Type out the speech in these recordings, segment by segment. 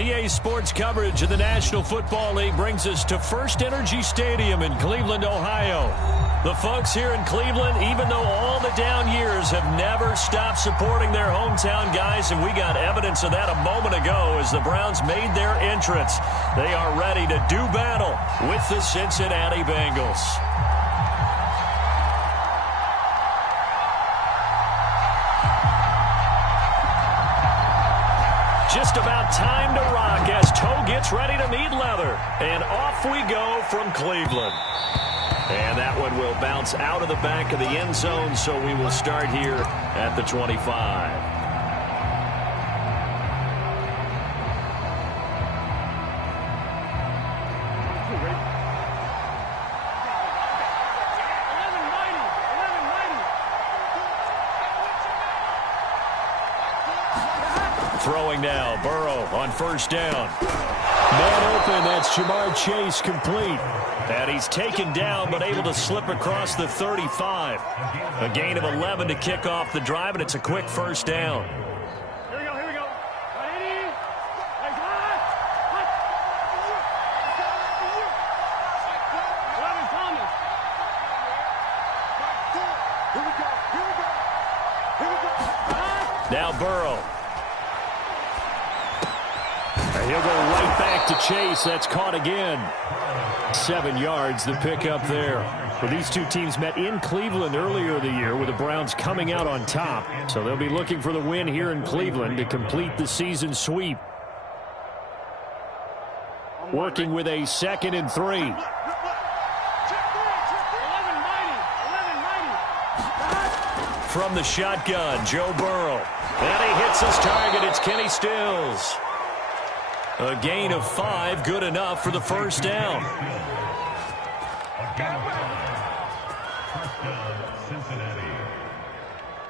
EA Sports coverage of the National Football League brings us to First Energy Stadium in Cleveland, Ohio. The folks here in Cleveland, even though all the down years, have never stopped supporting their hometown guys, and we got evidence of that a moment ago as the Browns made their entrance. They are ready to do battle with the Cincinnati Bengals. Just about time to rock as toe gets ready to meet leather. And off we go from Cleveland. And that one will bounce out of the back of the end zone, so we will start here at the 25. Throwing now, Burrow on first down. Man open, that's Jamar Chase complete. And he's taken down but able to slip across the 35. A gain of 11 to kick off the drive, and it's a quick first down. Here we go. Now Burrow. He'll go right back to Chase. That's caught again. 7 yards, the pickup there. Well, these two teams met in Cleveland earlier in the year with the Browns coming out on top. So they'll be looking for the win here in Cleveland to complete the season sweep. Working with a 2nd and 3. From the shotgun, Joe Burrow. And he hits his target. It's Kenny Stills. A gain of 5, good enough for the first down.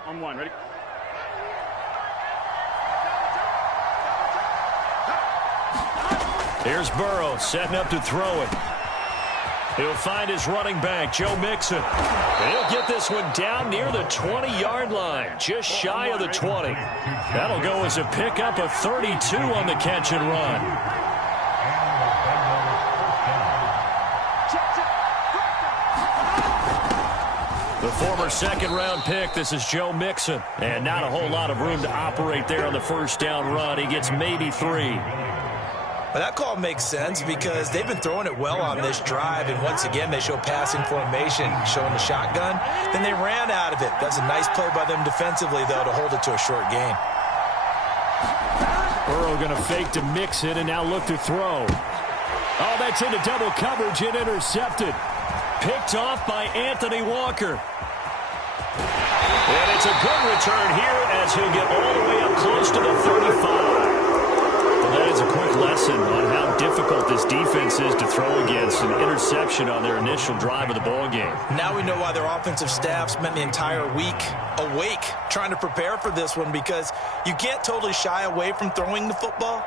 On one, ready? Here's Burrow setting up to throw it. He'll find his running back, Joe Mixon. And he'll get this one down near the 20-yard line, just shy of the 20. That'll go as a pickup of 32 on the catch and run. The former second-round pick, this is Joe Mixon. And not a whole lot of room to operate there on the first down run. He gets maybe 3. Well, that call makes sense because they've been throwing it well on this drive, and once again they show passing formation, showing the shotgun. Then they ran out of it. That's a nice play by them defensively, though, to hold it to a short gain. Burrow going to fake to Mixon and now look to throw. Oh, that's into double coverage and intercepted. Picked off by Anthony Walker. And it's a good return here as he'll get all the way up close to the 35. That is a quick lesson on how difficult this defense is to throw against. An interception on their initial drive of the ballgame. Now we know why their offensive staff spent the entire week awake trying to prepare for this one, because you can't totally shy away from throwing the football.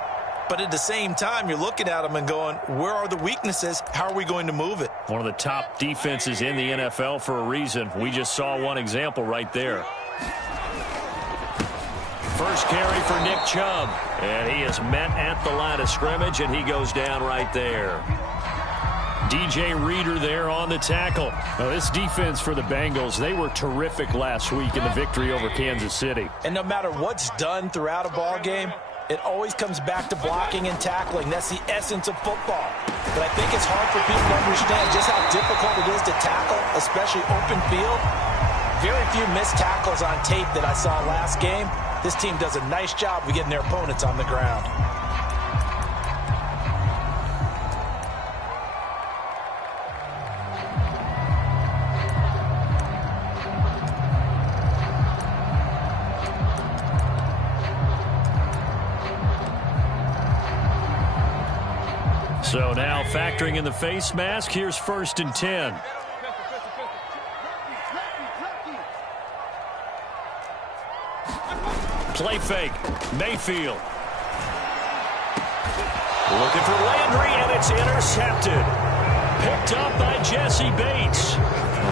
But at the same time, you're looking at them and going, where are the weaknesses? How are we going to move it? One of the top defenses in the NFL for a reason. We just saw one example right there. First carry for Nick Chubb. And he is met at the line of scrimmage, and he goes down right there. DJ Reader there on the tackle. Now, this defense for the Bengals, they were terrific last week in the victory over Kansas City. And no matter what's done throughout a ball game, it always comes back to blocking and tackling. That's the essence of football. But I think it's hard for people to understand just how difficult it is to tackle, especially open field. Very few missed tackles on tape that I saw last game. This team does a nice job of getting their opponents on the ground. So now factoring in the face mask, here's 1st and 10. Play fake. Mayfield. Looking for Landry, and it's intercepted. picked up by Jesse Bates.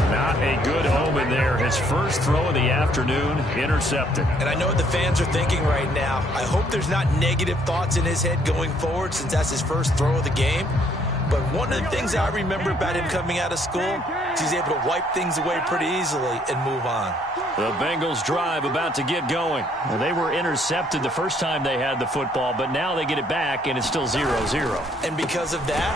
Not a good omen there. His first throw of the afternoon, intercepted. And I know what the fans are thinking right now. I hope there's not negative thoughts in his head going forward since that's his first throw of the game. But one of the things I remember about him coming out of school is he's able to wipe things away pretty easily and move on. The Bengals drive about to get going. Well, they were intercepted the first time they had the football, but now they get it back, and it's still 0-0. And because of that,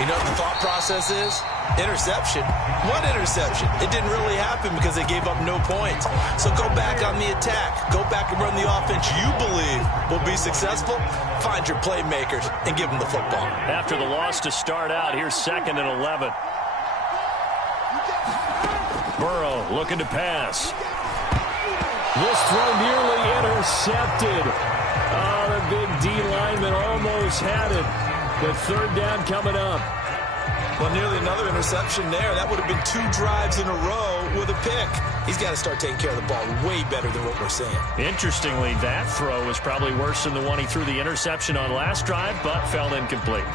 you know what the thought process is? Interception. What interception? It didn't really happen because they gave up no points. So go back on the attack. Go back and run the offense you believe will be successful. Find your playmakers and give them the football. After the loss to start out, here's 2nd and 11. Burrow looking to pass. This throw nearly intercepted. Oh, the big D lineman almost had it. The 3rd down coming up. Well, nearly another interception there. That would have been 2 drives in a row with a pick. He's got to start taking care of the ball way better than what we're seeing. Interestingly, that throw was probably worse than the one he threw the interception on last drive, but fell incomplete.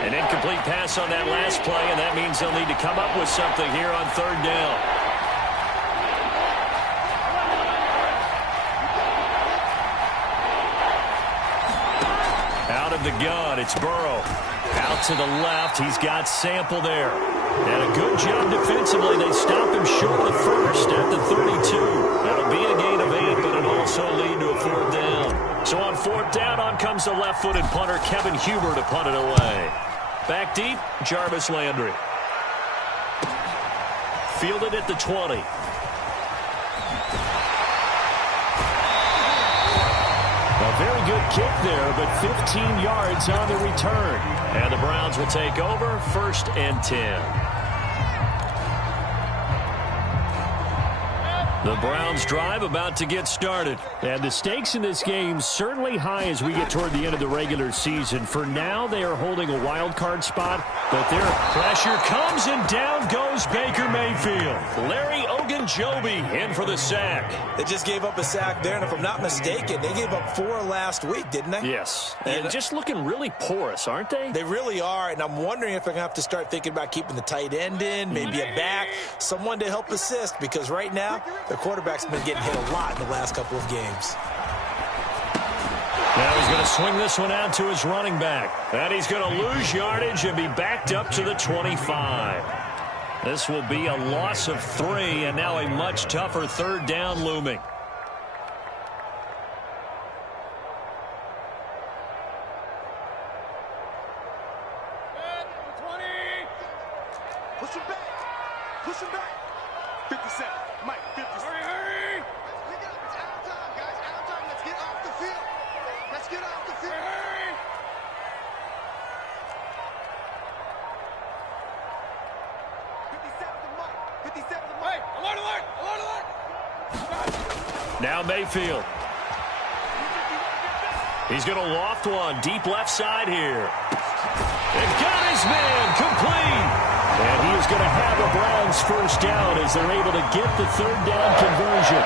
An incomplete pass on that last play, and that means they'll need to come up with something here on 3rd down. Out of the gun, it's Burrow. Out to the left, he's got Sample there. And a good job defensively. They stop him short of first at the 32. That'll be a gain of 8, but it'll also lead to a 4th down. So on 4th down, on comes the left-footed punter, Kevin Huber, to punt it away. Back deep, Jarvis Landry. Fielded at the 20. A very good kick there, but 15 yards on the return. And the Browns will take over, 1st and 10. The Browns drive about to get started. And the stakes in this game certainly high as we get toward the end of the regular season. For now, they are holding a wild card spot, but their pressure comes and down goes Baker Mayfield. Larry Ogunjobi in for the sack. They just gave up a sack there, and if I'm not mistaken, they gave up 4 last week, didn't they? Yes, and just looking really porous, aren't they? They really are, and I'm wondering if they're going to have to start thinking about keeping the tight end in, maybe a back, someone to help assist, because right now, the quarterback's been getting hit a lot in the last couple of games. Now he's going to swing this one out to his running back. And he's going to lose yardage and be backed up to the 25. This will be a loss of 3, and now a much tougher 3rd down looming. Push him back. Push him back. 57. Mike, 50. Hurry. It's out of time, guys. Out of time. Let's get off the field. Let's get off the field. Hurry. 57 to Mike. 57 to Mike. Alert, alert. Alert, alert. Now Mayfield. He's going to loft one deep left side here. And got his man complete. And he is going to have a Browns 1st down as they're able to get the 3rd down conversion.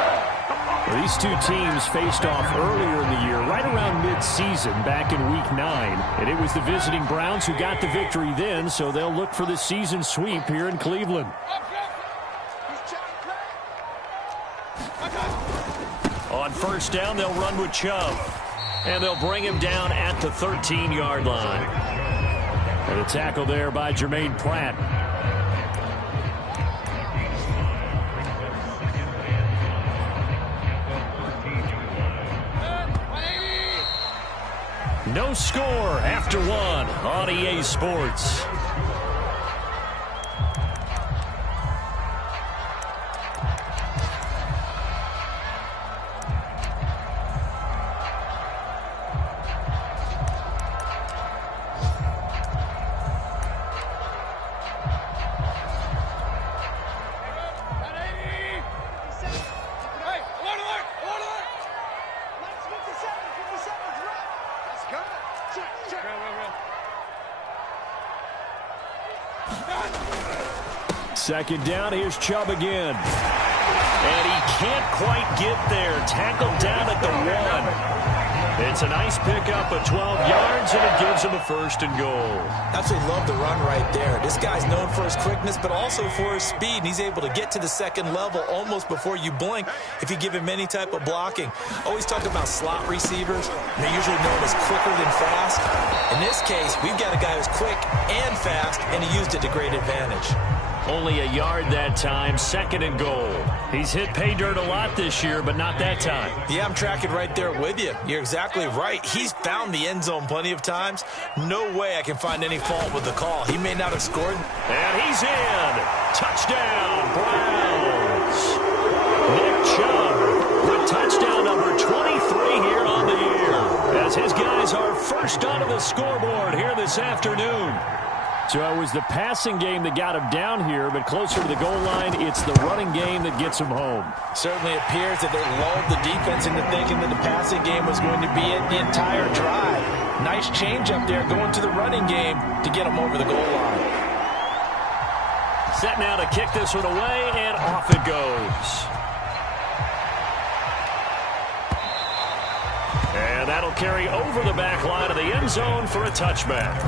Well, these two teams faced off earlier in the year, right around mid-season, back in Week 9. And it was the visiting Browns who got the victory then, so they'll look for the season sweep here in Cleveland. On 1st down, they'll run with Chubb. And they'll bring him down at the 13-yard line. And a tackle there by Jermaine Pratt. No score after 1 on EA Sports. Second down, here's Chubb again. And he can't quite get there. Tackled down at the 1. It's a nice pickup of 12 yards, and it gives him a 1st and goal. Absolutely love the run right there. This guy's known for his quickness, but also for his speed. And he's able to get to the second level almost before you blink if you give him any type of blocking. Always talk about slot receivers. They're usually known as quicker than fast. In this case, we've got a guy who's quick and fast, and he used it to great advantage. Only a yard that time, 2nd and goal. He's hit pay dirt a lot this year, but not that time. Yeah, I'm tracking right there with you. You're exactly right. He's found the end zone plenty of times. No way I can find any fault with the call. He may not have scored. And he's in. Touchdown, Browns. Nick Chubb with touchdown number 23 here on the year, as his guys are first onto the scoreboard here this afternoon. So it was the passing game that got him down here, but closer to the goal line, it's the running game that gets him home. Certainly appears that they lulled the defense into thinking that the passing game was going to be it the entire drive. Nice change up there going to the running game to get him over the goal line. Set now to kick this one away, and off it goes. And that'll carry over the back line of the end zone for a touchback.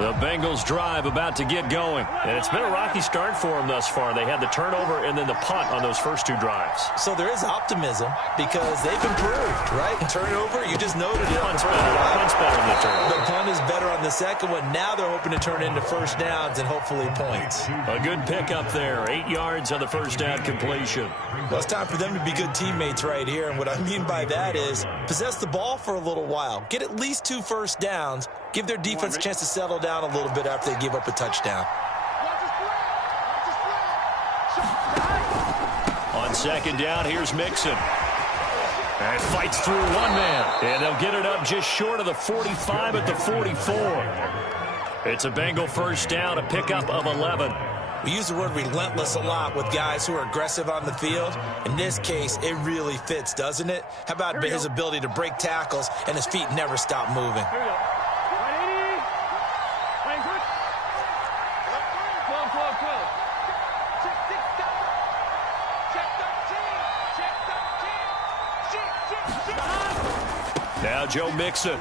The Bengals drive about to get going. And it's been a rocky start for them thus far. They had the turnover and then the punt on those first 2 drives. So there is optimism because they've improved, right? Turnover, you just noted it. Punt's better than the turnover. The punt is better on the second one. Now they're hoping to turn into first downs and hopefully points. A good pickup there. 8 yards on the first down completion. Well, it's time for them to be good teammates right here. And what I mean by that is possess the ball for a little while. Get at least 2 first downs. Give their defense a chance to settle down a little bit after they give up a touchdown. On second down, here's Mixon. And fights through one man. And they'll get it up just short of the 45 at the 44. It's a Bengal first down, a pickup of 11. We use the word relentless a lot with guys who are aggressive on the field. In this case, it really fits, doesn't it? How about his ability to break tackles and his feet never stop moving? Now Joe Mixon.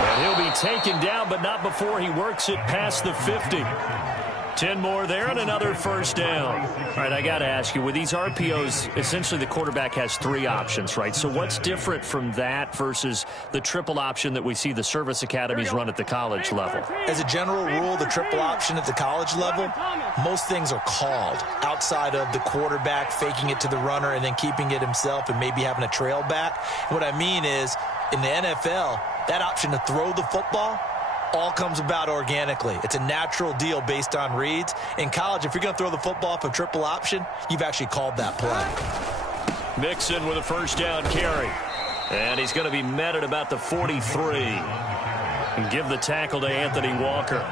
And he'll be taken down, but not before he works it past the 50. 10 more there and another first down. All right, I got to ask you, with these RPOs, essentially the quarterback has 3 options, right? So what's different from that versus the triple option that we see the service academies run at the college level? As a general rule, the triple option at the college level, most things are called outside of the quarterback faking it to the runner and then keeping it himself and maybe having a trail back. What I mean is, in the NFL, that option to throw the football all comes about organically. It's a natural deal based on reads. In college, if you're going to throw the football off a triple option, you've actually called that play. Mixon with a first down carry. And he's going to be met at about the 43. And give the tackle to Anthony Walker.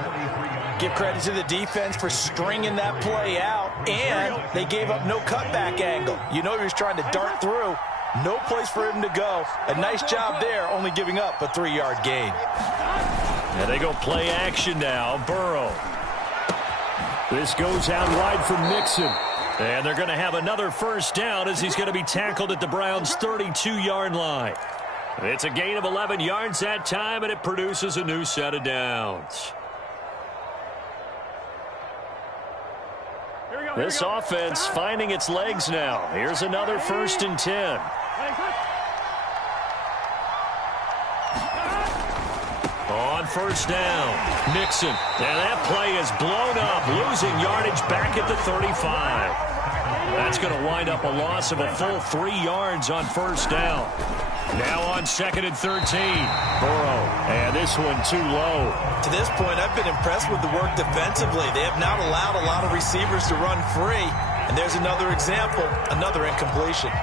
Give credit to the defense for stringing that play out. And they gave up no cutback angle. You know he was trying to dart through. No place for him to go. A nice job there, only giving up a 3-yard gain. And they go play action now. Burrow. This goes out wide for Mixon. And they're going to have another first down as he's going to be tackled at the Browns' 32-yard line. It's a gain of 11 yards that time, and it produces a new set of downs. This offense finding its legs now. Here's another 1st and 10. On first down, Mixon. And that play is blown up, losing yardage back at the 35. That's going to wind up a loss of a full 3 yards on first down. Now on 2nd and 13. Burrow. And this one too low. To this point, I've been impressed with the work defensively. They have not allowed a lot of receivers to run free. And there's another example, another incompletion.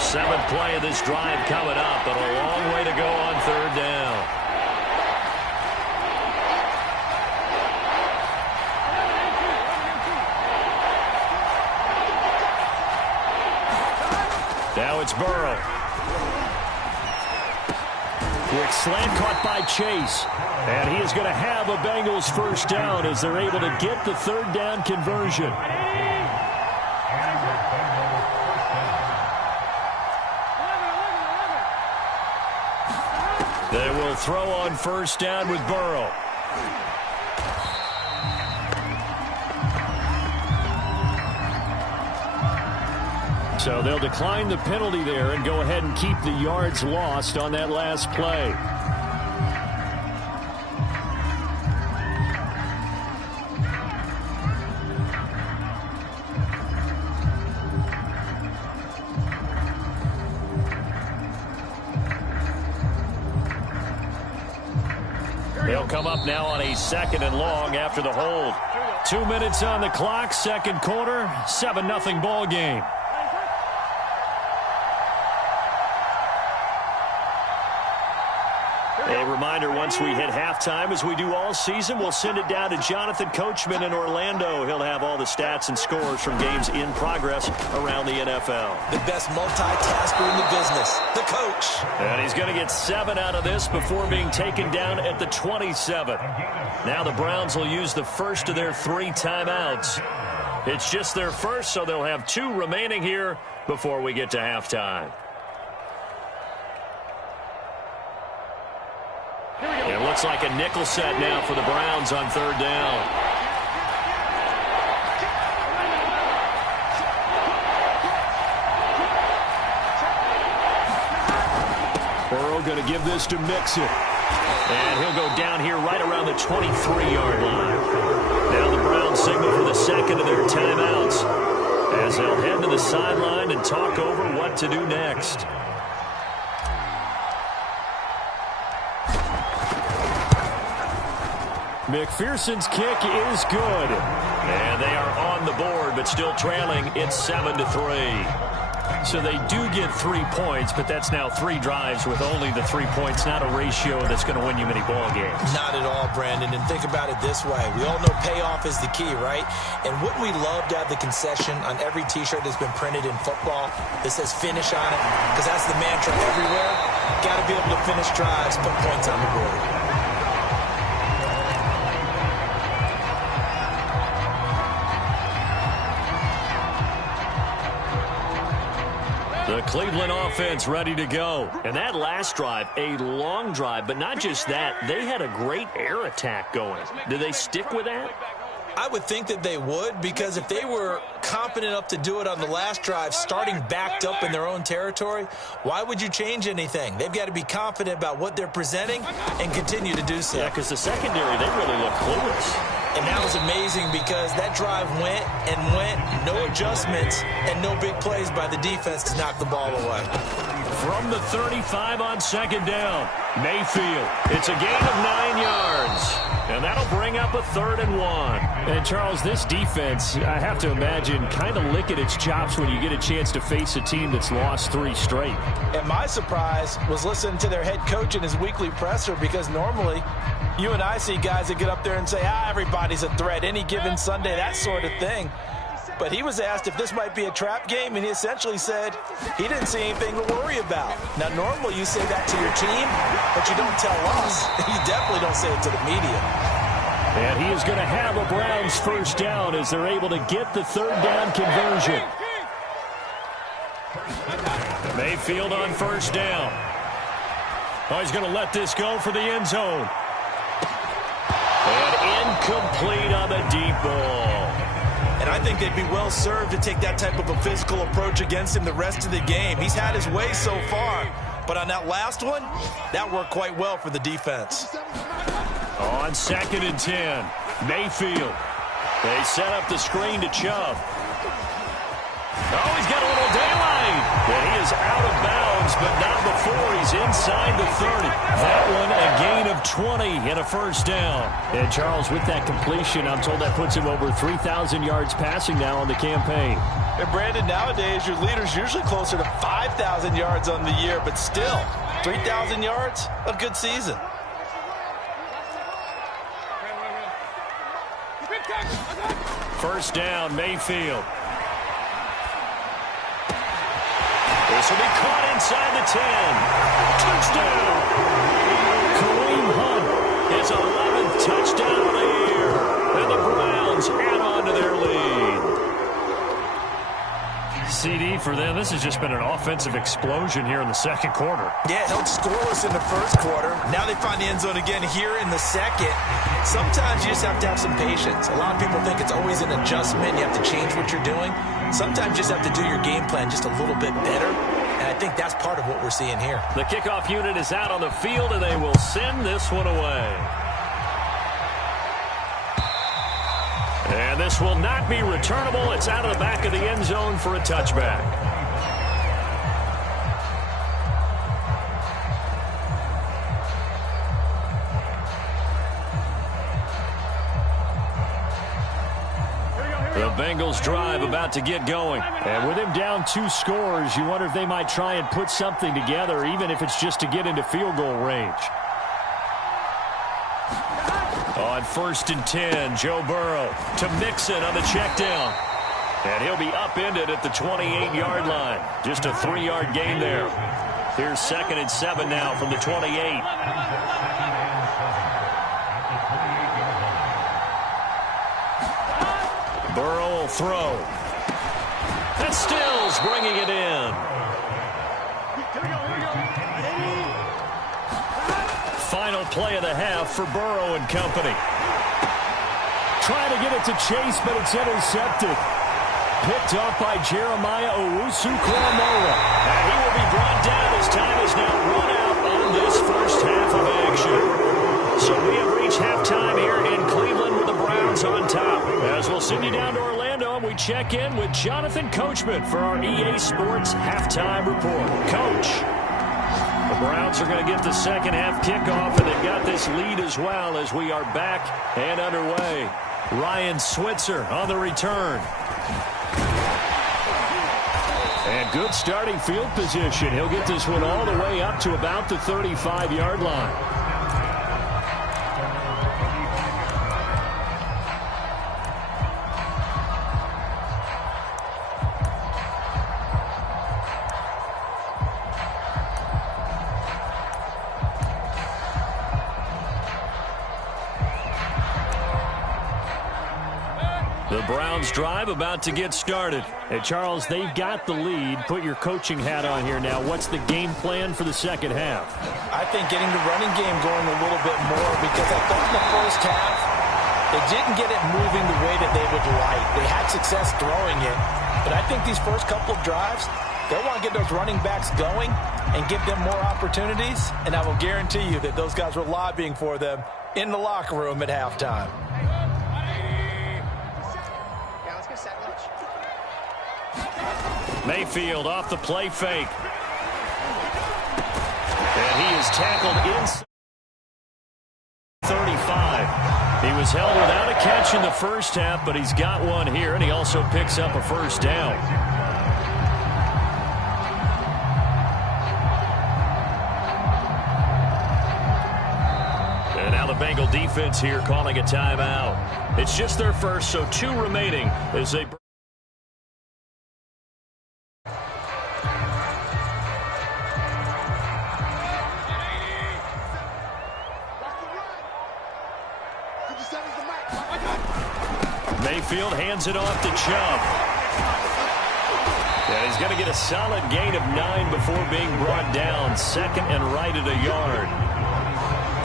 Seventh play of this drive coming up, but a long way to go on 3rd down. Now it's Burrow. Quick slant caught by Chase. And he is going to have a Bengals first down as they're able to get the third down conversion. They will throw on first down with Burrow. So they'll decline the penalty there and go ahead and keep the yards lost on that last play. They'll come up now on a 2nd and long after the hold. 2 minutes on the clock, second quarter, 7-0 ball game. A reminder, once we hit halftime, as we do all season, we'll send it down to Jonathan Coachman in Orlando. He'll have all the stats and scores from games in progress around the NFL. The best multitasker in the business, the coach. And he's going to get 7 out of this before being taken down at the 27. Now the Browns will use the first of their 3 timeouts. It's just their first, so they'll have 2 remaining here before we get to halftime. It looks like a nickel set now for the Browns on third down. Burrow going to give this to Mixon. And he'll go down here right around the 23-yard line. Now the Browns signal for the second of their timeouts as they'll head to the sideline and talk over what to do next. McPherson's kick is good. And they are on the board, but still trailing. It's 7-3. So they do get 3 points, but that's now 3 drives with only the 3 points, not a ratio that's going to win you many ball games. Not at all, Brandon. And think about it this way. We all know payoff is the key, right? And wouldn't we love to have the concession on every T-shirt that's been printed in football that says finish on it? Because that's the mantra everywhere. Got to be able to finish drives, put points on the board. The Cleveland offense ready to go. And that last drive, a long drive, but not just that. They had a great air attack going. Do they stick with that? I would think that they would, because if they were confident enough to do it on the last drive, starting backed up in their own territory, why would you change anything? They've got to be confident about what they're presenting and continue to do so. Yeah, because the secondary, they really look clueless. And that was amazing because that drive went and went, no adjustments, and no big plays by the defense to knock the ball away. From the 35 on second down, Mayfield. It's a gain of 9 yards. And that'll bring up a 3rd and 1. And, Charles, this defense, I have to imagine, kind of licking its chops when you get a chance to face a team that's lost 3 straight. And my surprise was listening to their head coach in his weekly presser, because normally you and I see guys that get up there and say, everybody's a threat, any given Sunday, that sort of thing. But he was asked if this might be a trap game, and he essentially said he didn't see anything to worry about. Now, normally you say that to your team, but you don't tell us. You definitely don't say it to the media. And he is going to have a Browns first down as they're able to get the 3rd down conversion. Mayfield on first down. Oh, he's going to let this go for the end zone. And incomplete on the deep ball. And I think they'd be well served to take that type of a physical approach against him the rest of the game. He's had his way so far, but on that last one, that worked quite well for the defense. On 2nd and 10, Mayfield. They set up the screen to Chubb. Oh, he's got a little daylight. And he is out of bounds, but not before he's inside the 30. That one a gain of 20 and a first down. And, Charles, with that completion, I'm told that puts him over 3,000 yards passing now on the campaign. And, Brandon, nowadays your leader's usually closer to 5,000 yards on the year, but still, 3,000 yards, a good season. First down, Mayfield. This will be caught inside the 10. Touchdown! Kareem Hunt, his 11th touchdown of the year. And the Browns add on to their lead. CD for them. This has just been an offensive explosion here in the second quarter. Yeah, held scoreless in the first quarter. Now they find the end zone again here in the second. Sometimes you just have to have some patience. A lot of people think it's always an adjustment. You have to change what you're doing. Sometimes you just have to do your game plan just a little bit better. And I think that's part of what we're seeing here. The kickoff unit is out on the field, and they will send this one away. And this will not be returnable. It's out of the back of the end zone for a touchback. The Bengals drive about to get going. And with him down 2 scores, you wonder if they might try and put something together, even if it's just to get into field goal range. On 1st and 10, Joe Burrow to Mixon on the check down. And he'll be upended at the 28-yard line. Just a 3-yard gain there. Here's 2nd and 7 now from the 28. Burrow will throw. And Stills bringing it in. Final play of the half for Burrow and company. Trying to get it to Chase, but it's intercepted. Picked off by Jeremiah Owusu-Koramoah. And he will be brought down as time is now run out on this first half of action. So we have reached halftime here in Cleveland with the Browns on top. As we'll send you down to Orlando, and we check in with Jonathan Coachman for our EA Sports Halftime Report. Coach. The Browns are going to get the second half kickoff, and they've got this lead as well as we are back and underway. Ryan Switzer on the return. And good starting field position. He'll get this one all the way up to about the 35-yard line. The Browns drive about to get started. Hey, Charles, they've got the lead. Put your coaching hat on here now. What's the game plan for the second half? I think getting the running game going a little bit more, because I thought in the first half they didn't get it moving the way that they would like. They had success throwing it, but I think these first couple of drives, they'll want to get those running backs going and give them more opportunities, and I will guarantee you that those guys were lobbying for them in the locker room at halftime. Mayfield off the play fake. And he is tackled inside 35. He was held without a catch in the first half, but he's got one here, and he also picks up a first down. And now the Bengal defense here calling a timeout. It's just their first, so 2 remaining as they... Mayfield hands it off to Chubb. And he's going to get a solid gain of 9 before being brought down. 2nd and right at a yard.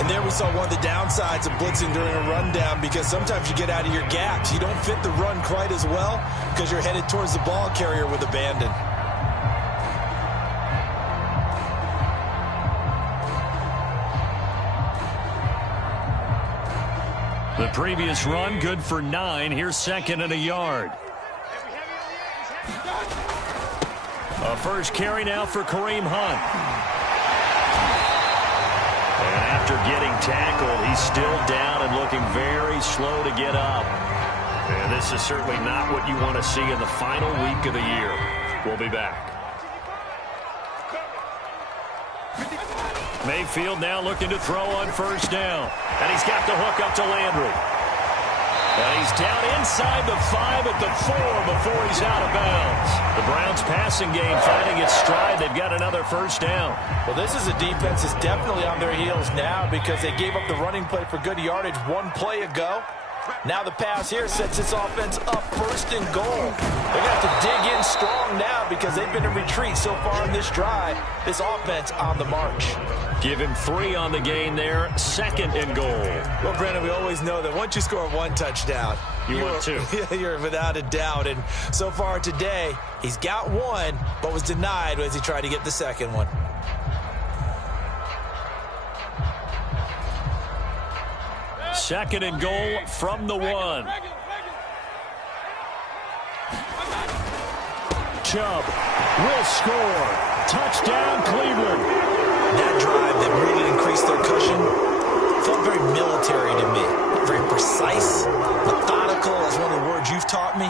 And there we saw one of the downsides of blitzing during a rundown, because sometimes you get out of your gaps. You don't fit the run quite as well because you're headed towards the ball carrier with abandon. The previous run, good for 9. Here's 2nd and a yard. A first carry now for Kareem Hunt. And after getting tackled, he's still down and looking very slow to get up. And this is certainly not what you want to see in the final week of the year. We'll be back. Mayfield now looking to throw on first down. And he's got the hook up to Landry. And he's down inside the 5 at the 4 before he's out of bounds. The Browns passing game finding its stride. They've got another first down. Well, this is a defense that's definitely on their heels now because they gave up the running play for good yardage one play ago. Now the pass here sets this offense up first and goal. They're going to have to dig in strong now because they've been in retreat so far in this drive. This offense on the march. Give him 3 on the gain there. 2nd and goal. Well, Brandon, we always know that once you score 1 touchdown, you want 2. You're without a doubt. And so far today, he's got 1, but was denied as he tried to get the 2nd one. Second and goal from the 1. Chubb will score. Touchdown, Cleveland. That drive that really increased their cushion felt very military to me. Very precise, methodical is one of the words you've taught me.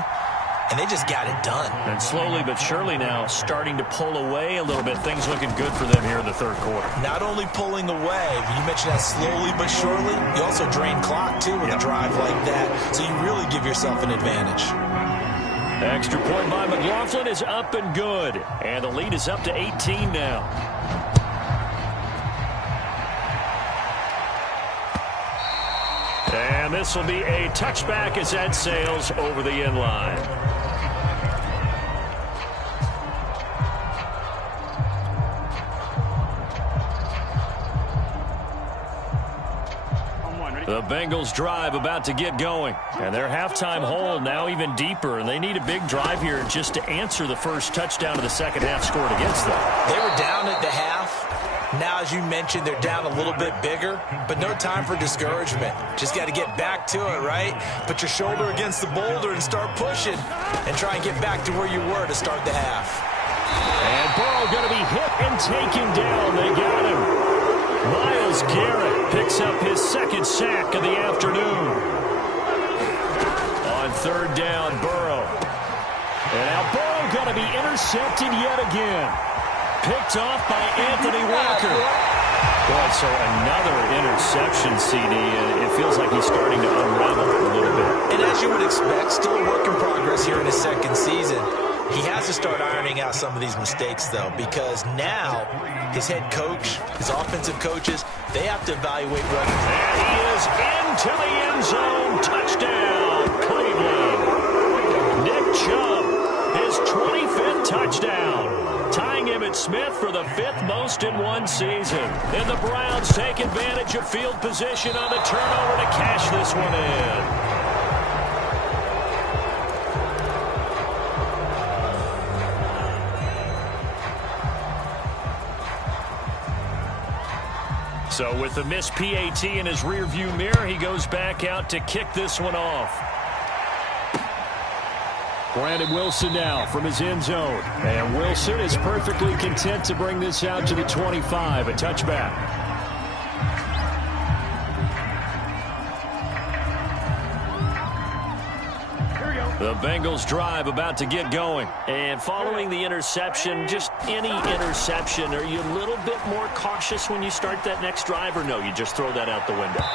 And they just got it done. And slowly but surely now starting to pull away a little bit. Things looking good for them here in the 3rd quarter. Not only pulling away, you mentioned that slowly but surely, you also drain clock too with a drive like that. So you really give yourself an advantage. Extra point by McLaughlin is up and good. And the lead is up to 18 now. And this will be a touchback as that sails over the end line. The Bengals drive about to get going. And their halftime hole now even deeper. And they need a big drive here just to answer the first touchdown of the second half scored against them. They were down at the half. Now, as you mentioned, they're down a little bit bigger, but no time for discouragement. Just got to get back to it, right? Put your shoulder against the boulder and start pushing and try and get back to where you were to start the half. And Burrow going to be hit and taken down. They got him. Myles Garrett picks up his 2nd sack of the afternoon. On 3rd down, Burrow. And now Burrow going to be intercepted yet again. Picked off by Anthony Walker. Boy, so another interception, CD, and it feels like he's starting to unravel a little bit. And as you would expect, still a work in progress here in his 2nd season. He has to start ironing out some of these mistakes, though, because now his head coach, his offensive coaches, they have to evaluate what. And he is into the end zone. Touchdown, Cleveland. Nick Chubb, his 25th touchdown. Tying Emmitt Smith for the 5th most in one season. And the Browns take advantage of field position on the turnover to cash this one in. So with the missed PAT in his rearview mirror, he goes back out to kick this one off. Brandon Wilson now from his end zone. And Wilson is perfectly content to bring this out to the 25, a touchback. The Bengals drive about to get going. And following the interception, just any interception, are you a little bit more cautious when you start that next drive, or no, you just throw that out the window?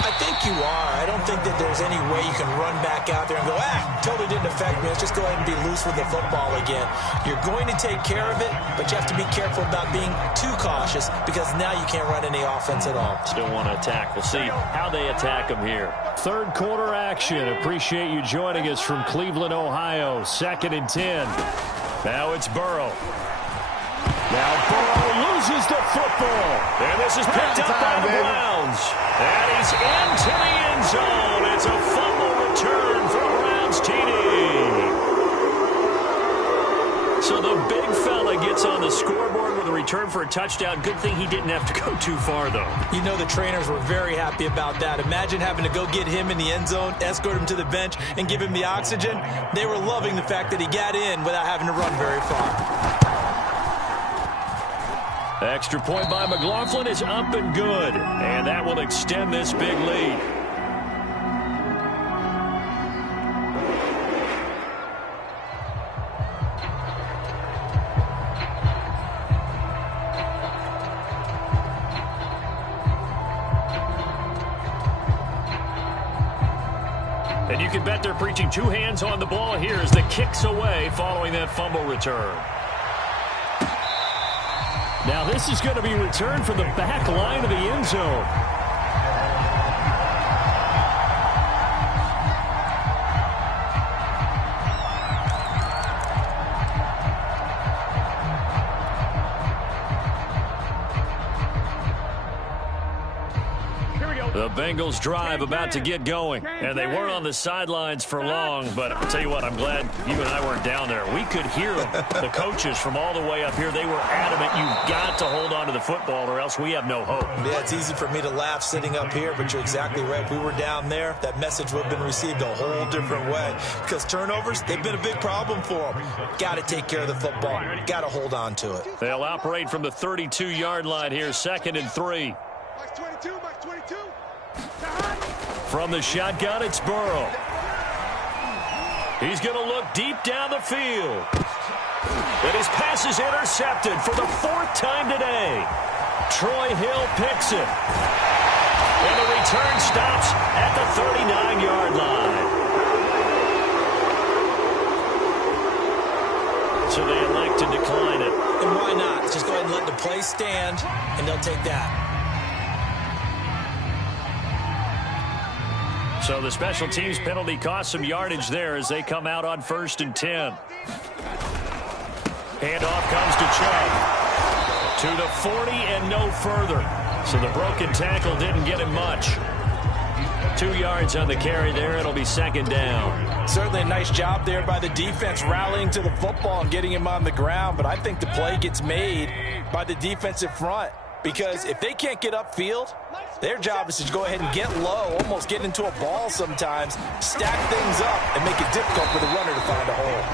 I think you are. I don't think that there's any way you can run back out there and go, totally didn't affect me. Let's just go ahead and be loose with the football again. You're going to take care of it, but you have to be careful about being too cautious because now you can't run any offense at all. Still want to attack. We'll see how they attack them here. 3rd quarter action. Appreciate you joining us from Cleveland, Ohio. 2nd and 10. Now it's Burrow. Now Burrow loses the football. And this is picked up by the Browns. And he's into the end zone. It's a fumble return for a Browns TD. So the big fella gets on the scoreboard with a return for a touchdown. Good thing he didn't have to go too far, though. You know the trainers were very happy about that. Imagine having to go get him in the end zone, escort him to the bench, and give him the oxygen. They were loving the fact that he got in without having to run very far. Extra point by McLaughlin is up and good. And that will extend this big lead. And can bet they're preaching two hands on the ball here as the kick's away following that fumble return. Now this is going to be returned from the back line of the end zone. The Bengals drive about to get going, and they weren't on the sidelines for long, but I'll tell you what, I'm glad you and I weren't down there. We could hear them, the coaches from all the way up here. They were adamant, you've got to hold on to the football or else we have no hope. Yeah, it's easy for me to laugh sitting up here, but you're exactly right. If we were down there, that message would have been received a whole different way because turnovers, they've been a big problem for them. Got to take care of the football. Got to hold on to it. They'll operate from the 32-yard line here, 2nd and 3. Mike's 22, Mike's 22. From the shotgun, it's Burrow. He's going to look deep down the field. And his pass is intercepted for the 4th time today. Troy Hill picks it. And the return stops at the 39-yard line. So they elect to decline it. And why not? Just go ahead and let the play stand, and they'll take that. So the special teams penalty cost some yardage there as they come out on 1st and 10. Handoff comes to Chubb. To the 40 and no further. So the broken tackle didn't get him much. 2 yards on the carry there. It'll be 2nd down. Certainly a nice job there by the defense rallying to the football and getting him on the ground. But I think the play gets made by the defensive front. Because if they can't get upfield, their job is to go ahead and get low, almost get into a ball sometimes, stack things up, and make it difficult for the runner to find a hole.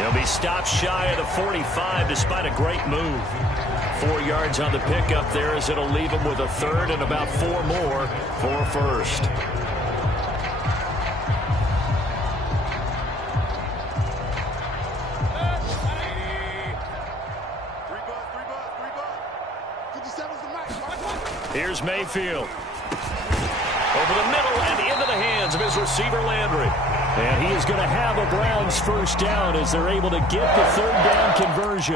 He'll be stopped shy of the 45 despite a great move. 4 yards on the pickup there as it'll leave him with a 3rd and about 4 more for 1st. Here's Mayfield. Over the middle and into the hands of his receiver, Landry. And he is going to have a Browns 1st down as they're able to get the 3rd down conversion.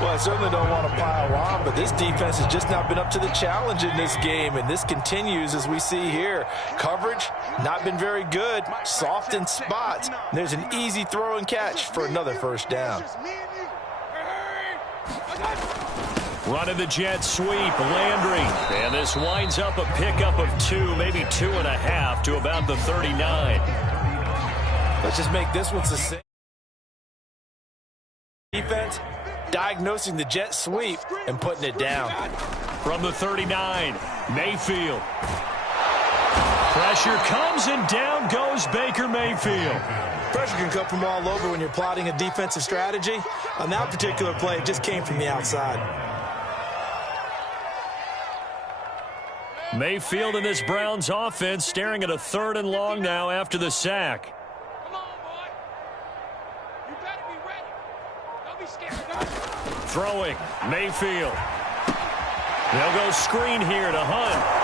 Well, I certainly don't want to pile on, but this defense has just not been up to the challenge in this game, and this continues as we see here. Coverage, not been very good, soft in spots. There's an easy throw and catch for another 1st down. Running the jet sweep, Landry. And this winds up a pickup of 2, maybe 2.5 to about the 39. Let's just make this one succinct. Defense diagnosing the jet sweep and putting it down. From the 39, Mayfield. Pressure comes and down goes Baker Mayfield. Pressure can come from all over when you're plotting a defensive strategy. On that particular play, it just came from the outside. Mayfield in this Browns offense staring at a 3rd and long now after the sack. Come on, boy. You better be ready. Don't be scared. Throwing, Mayfield. They'll go screen here to Hunt.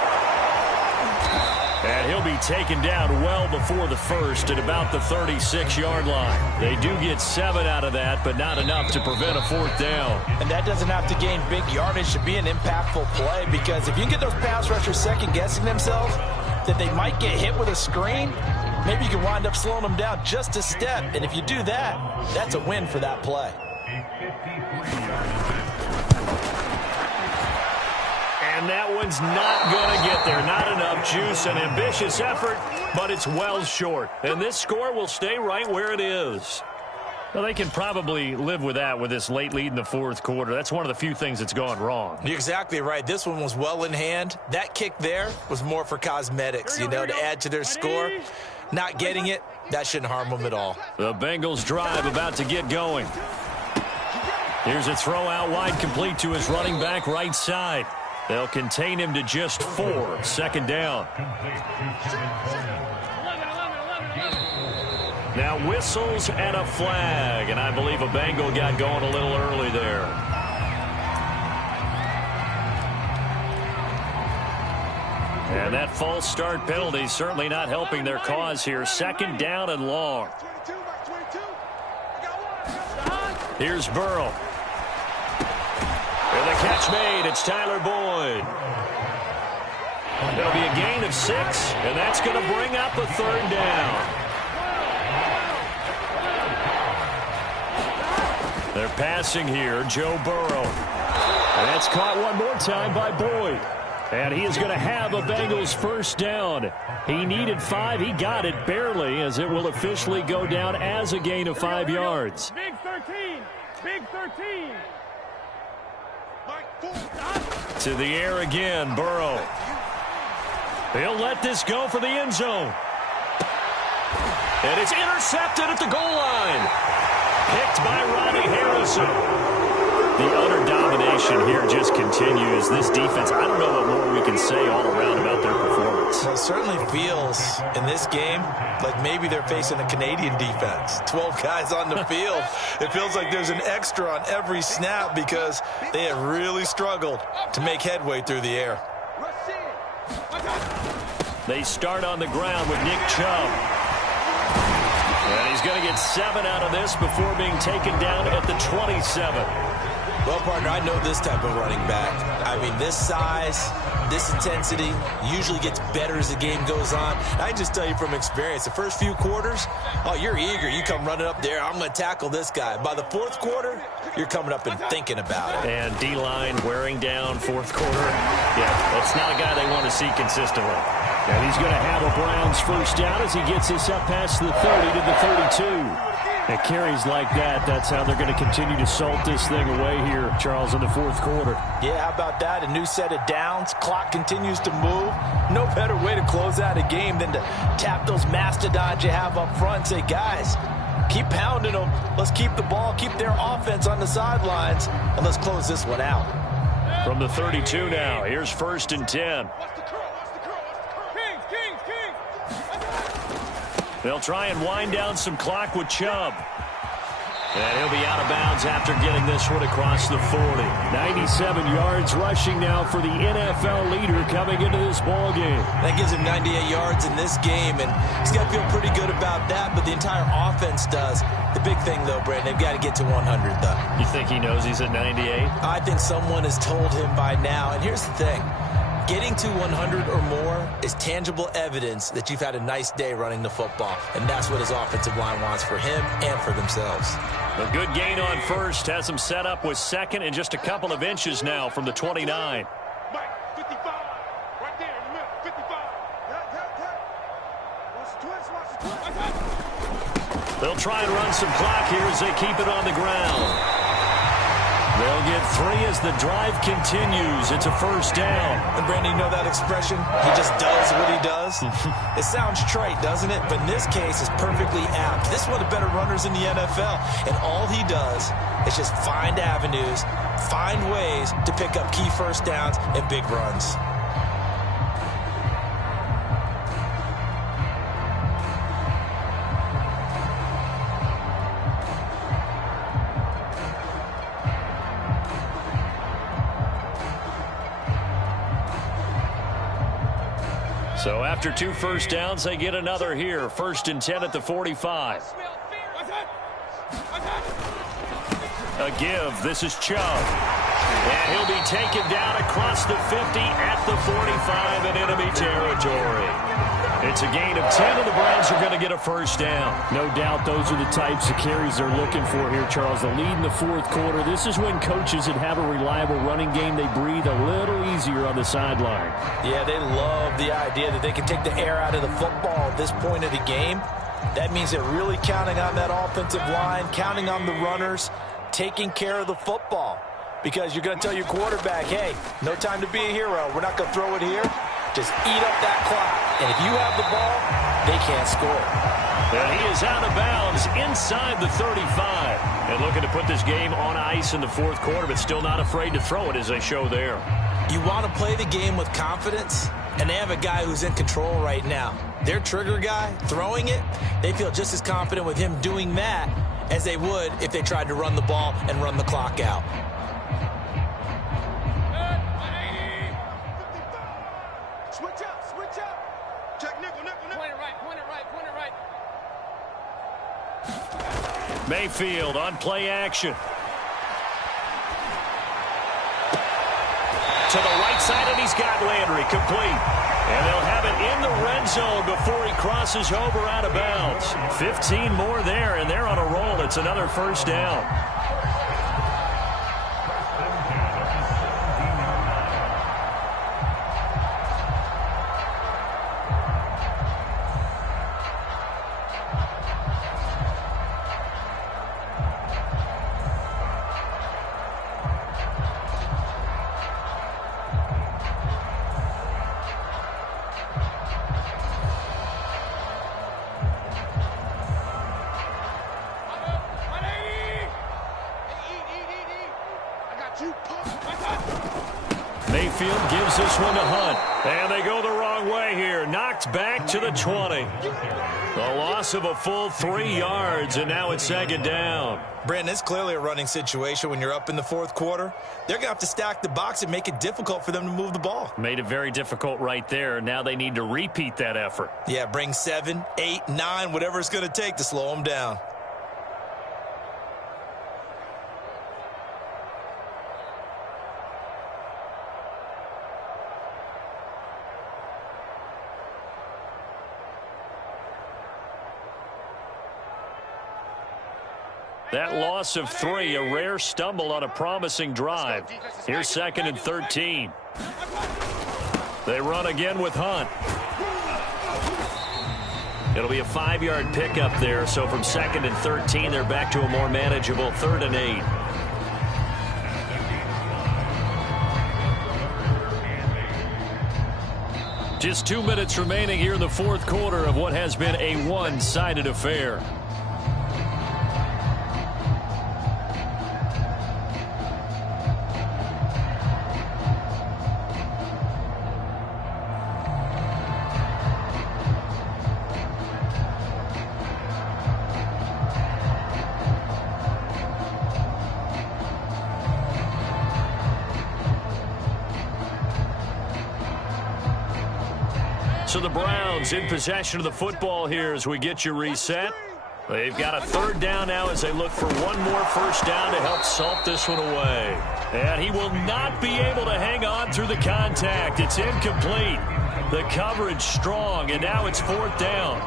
And he'll be taken down well before the 1st at about the 36-yard line. They do get 7 out of that, but not enough to prevent a 4th down. And that doesn't have to gain big yardage to be an impactful play, because if you can get those pass rushers second-guessing themselves that they might get hit with a screen, maybe you can wind up slowing them down just a step. And if you do that, that's a win for that play. And that one's not going to get there. Not enough juice. An ambitious effort, but it's well short. And this score will stay right where it is. Well, they can probably live with that with this late lead in the 4th quarter. That's one of the few things that's gone wrong. You're exactly right. This one was well in hand. That kick there was more for cosmetics, to add to their score. Not getting it, that shouldn't harm them at all. The Bengals drive about to get going. Here's a throw out wide, complete to his running back right side. They'll contain him to just 4. 2nd down. Now whistles and a flag, and I believe a Bengal got going a little early there. And that false start penalty certainly not helping their cause here. Second down and long. Here's Burrow. And the catch made. It's Tyler Boyd. It'll be a gain of 6, and that's going to bring up a third down. They're passing here, Joe Burrow. And that's caught one more time by Boyd. And he is going to have a Bengals first down. He needed 5. He got it barely, as it will officially go down as a gain of 5 yards. Big 13. Big 13. To the air again, Burrow. He'll let this go for the end zone. And it's intercepted at the goal line. Picked by Ronnie Harrison. The utter domination here just continues. This defense, I don't know what more we can say all around about their performance. Well, it certainly feels in this game like maybe they're facing a Canadian defense. 12 guys on the field. It feels like there's an extra on every snap because they have really struggled to make headway through the air. They start on the ground with Nick Chubb. And he's going to get 7 out of this before being taken down at the 27. Well, partner, I know this type of running back. I mean, this size, this intensity usually gets better as the game goes on. I just tell you from experience, the first few quarters, oh, you're eager. You come running up there, I'm going to tackle this guy. By the fourth quarter, you're coming up and thinking about it. And D-line wearing down fourth quarter. Yeah, that's not a guy they want to see consistently. And he's going to have a Browns first down as he gets this up past the 30 to the 32. And carries like that, that's how they're going to continue to salt this thing away here, Charles, in the fourth quarter. Yeah, how about that? A new set of downs. Clock continues to move. No better way to close out a game than to tap those mastodons you have up front and say, guys, keep pounding them. Let's keep the ball, keep their offense on the sidelines, and let's close this one out. From the 32 now, here's 1st and 10. They'll try and wind down some clock with Chubb. And he'll be out of bounds after getting this one across the 40. 97 yards rushing now for the NFL leader coming into this ball game. That gives him 98 yards in this game, and he's got to feel pretty good about that, but the entire offense does. The big thing, though, Brandon, they've got to get to 100, though. You think he knows he's at 98? I think someone has told him by now, and here's the thing. Getting to 100 or more is tangible evidence that you've had a nice day running the football, and that's what his offensive line wants for him and for themselves. A good gain on first has him set up with second and just a couple of inches now from the 29. Mike, 55. Right there in the middle, 55. Watch the twist. They'll try and run some clock here as they keep it on the ground. They'll get 3 as the drive continues. It's a first down. And, Brandon, you know that expression? He just does what he does? It sounds trite, doesn't it? But in this case, it's perfectly apt. This is one of the better runners in the NFL. And all he does is just find avenues, find ways to pick up key first downs and big runs. So after 2 first downs, they get another here. 1st and 10 at the 45. A give. This is Chubb. And he'll be taken down across the 50 at the 45 in enemy territory. It's a gain of 10, and the Browns are going to get a first down. No doubt those are the types of carries they're looking for here, Charles. The lead in the fourth quarter. This is when coaches that have a reliable running game, they breathe a little easier on the sideline. Yeah, they love the idea that they can take the air out of the football at this point of the game. That means they're really counting on that offensive line, counting on the runners, taking care of the football. Because you're going to tell your quarterback, hey, no time to be a hero. We're not going to throw it here. Just eat up that clock. And if you have the ball, they can't score. And he is out of bounds inside the 35. And looking to put this game on ice in the fourth quarter, but still not afraid to throw it as they show there. You want to play the game with confidence, and they have a guy who's in control right now. Their trigger guy, throwing it, they feel just as confident with him doing that as they would if they tried to run the ball and run the clock out. Switch up. Mayfield on play action. To the right side, and he's got Landry complete. And they'll have it in the red zone before he crosses over out of bounds. 15 more there, and they're on a roll. It's another first down. Mayfield gives this one to Hunt. And they go the wrong way here. Knocked back to the 20. The loss of a full 3 yards, and now it's second down. Brandon, it's clearly a running situation when you're up in the fourth quarter. They're going to have to stack the box and make it difficult for them to move the ball. Made it very difficult right there. Now they need to repeat that effort. Yeah, bring 7, 8, 9, whatever it's going to take to slow them down. That loss of 3, a rare stumble on a promising drive. Here's 2nd and 13. They run again with Hunt. It'll be a 5-yard pickup there, so from 2nd and 13, they're back to a more manageable 3rd and 8. Just 2 minutes remaining here in the fourth quarter of what has been a one-sided affair. So the Browns in possession of the football here as we get you reset. They've got a 3rd down now as they look for one more first down to help salt this one away. And he will not be able to hang on through the contact. It's incomplete. The coverage strong, and now it's 4th down.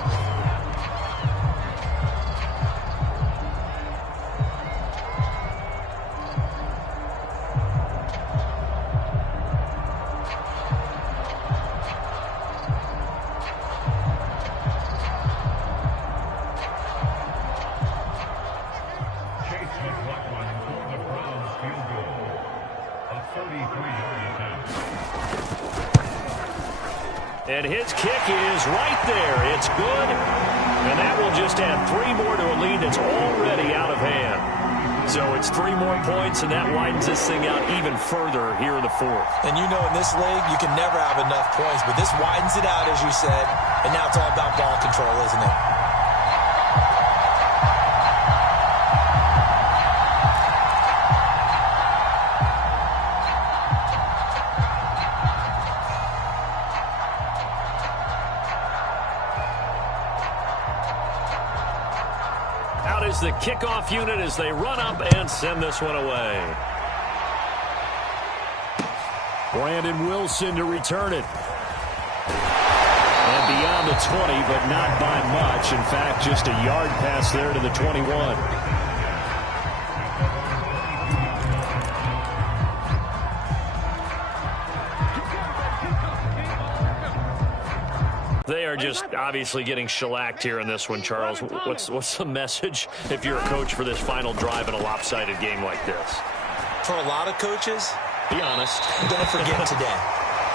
And his kick is right there. It's good. And that will just add 3 more to a lead that's already out of hand. So it's 3 more points, and that widens this thing out even further here in the fourth. And you know in this league, you can never have enough points. But this widens it out, as you said. And now it's all about ball control, isn't it? The kickoff unit as they run up and send this one away. Brandon Wilson to return it. And beyond the 20, but not by much. In fact, just a yard pass there to the 21. They are just obviously getting shellacked here in this one, Charles. What's the message if you're a coach for this final drive in a lopsided game like this? For a lot of coaches, be honest. Don't forget today.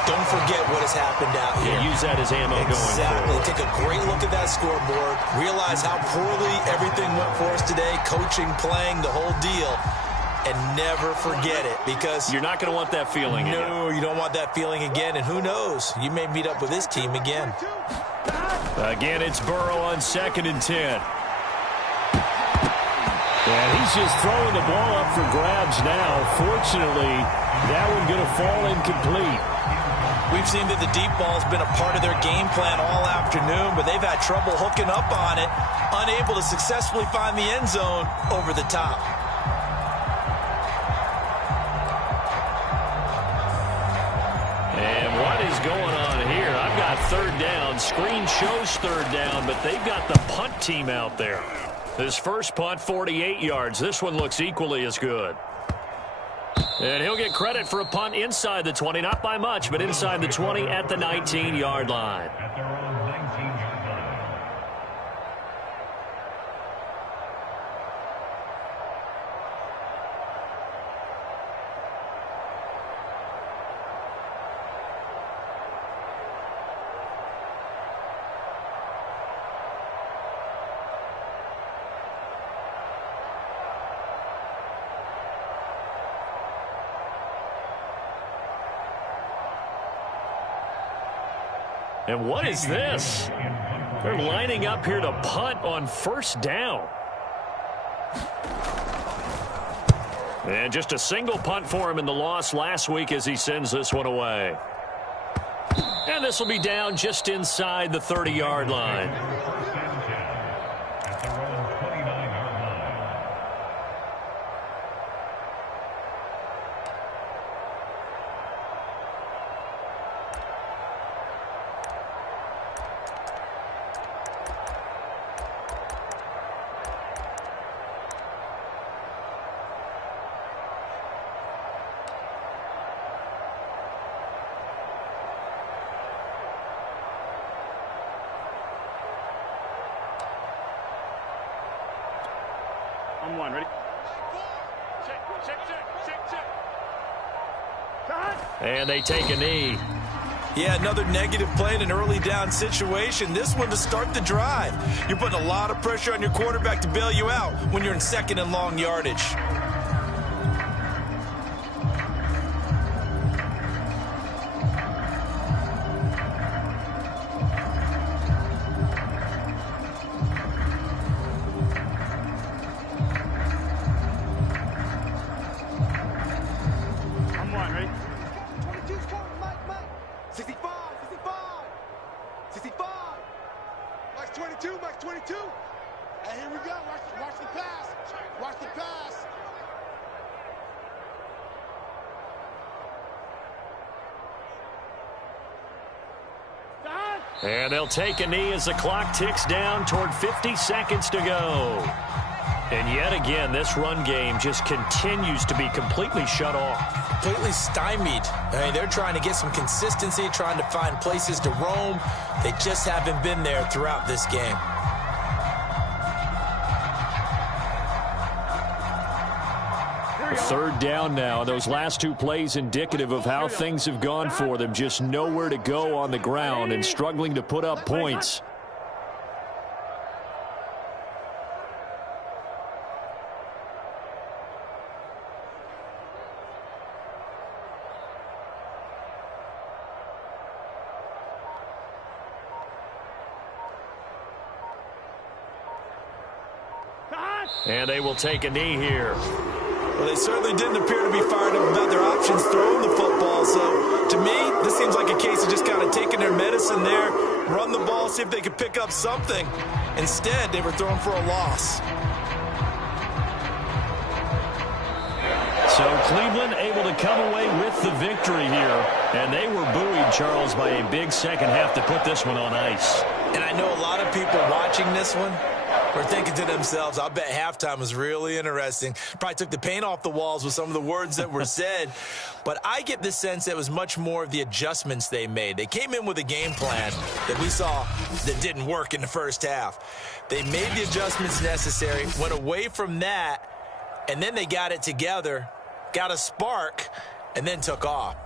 Don't forget what has happened out here. Yeah, use that as ammo going forward. Exactly. Take a great look at that scoreboard. Realize how poorly everything went for us today. Coaching, playing, the whole deal. And never forget it, because you're not going to want that feeling again. No, you don't want that feeling again. And who knows? You may meet up with this team again. Again, it's Burrow on 2nd and 10. And he's just throwing the ball up for grabs now. Fortunately, that one going to fall incomplete. We've seen that the deep ball's been a part of their game plan all afternoon, but they've had trouble hooking up on it, unable to successfully find the end zone over the top. And what is going on here? I've got third down. Screen shows third down, but they've got the punt team out there. This first punt, 48 yards. This one looks equally as good. And he'll get credit for a punt inside the 20. Not by much, but inside the 20 at the 19-yard line. And what is this? They're lining up here to punt on first down. And just a single punt for him in the loss last week as he sends this one away. And this will be down just inside the 30-yard line. On one, ready? And they take a knee. Yeah, another negative play in an early down situation. This one to start the drive. You're putting a lot of pressure on your quarterback to bail you out when you're in second and long yardage. And they'll take a knee as the clock ticks down toward 50 seconds to go. And yet again, this run game just continues to be completely shut off. Completely stymied. I mean, they're trying to get some consistency, trying to find places to roam. They just haven't been there throughout this game. Third down now. Those last two plays indicative of how things have gone for them. Just nowhere to go on the ground and struggling to put up points. And they will take a knee here. Well, they certainly didn't appear to be fired up about their options throwing the football. So, to me, this seems like a case of just kind of taking their medicine there, run the ball, see if they could pick up something. Instead, they were throwing for a loss. So Cleveland able to come away with the victory here. And they were buoyed, Charles, by a big second half to put this one on ice. And I know a lot of people watching this one are thinking to themselves, I bet halftime was really interesting. Probably took the paint off the walls with some of the words that were said. But I get the sense that it was much more of the adjustments they made. They came in with a game plan that we saw that didn't work in the first half. They made the adjustments necessary, went away from that, and then they got it together, got a spark, and then took off.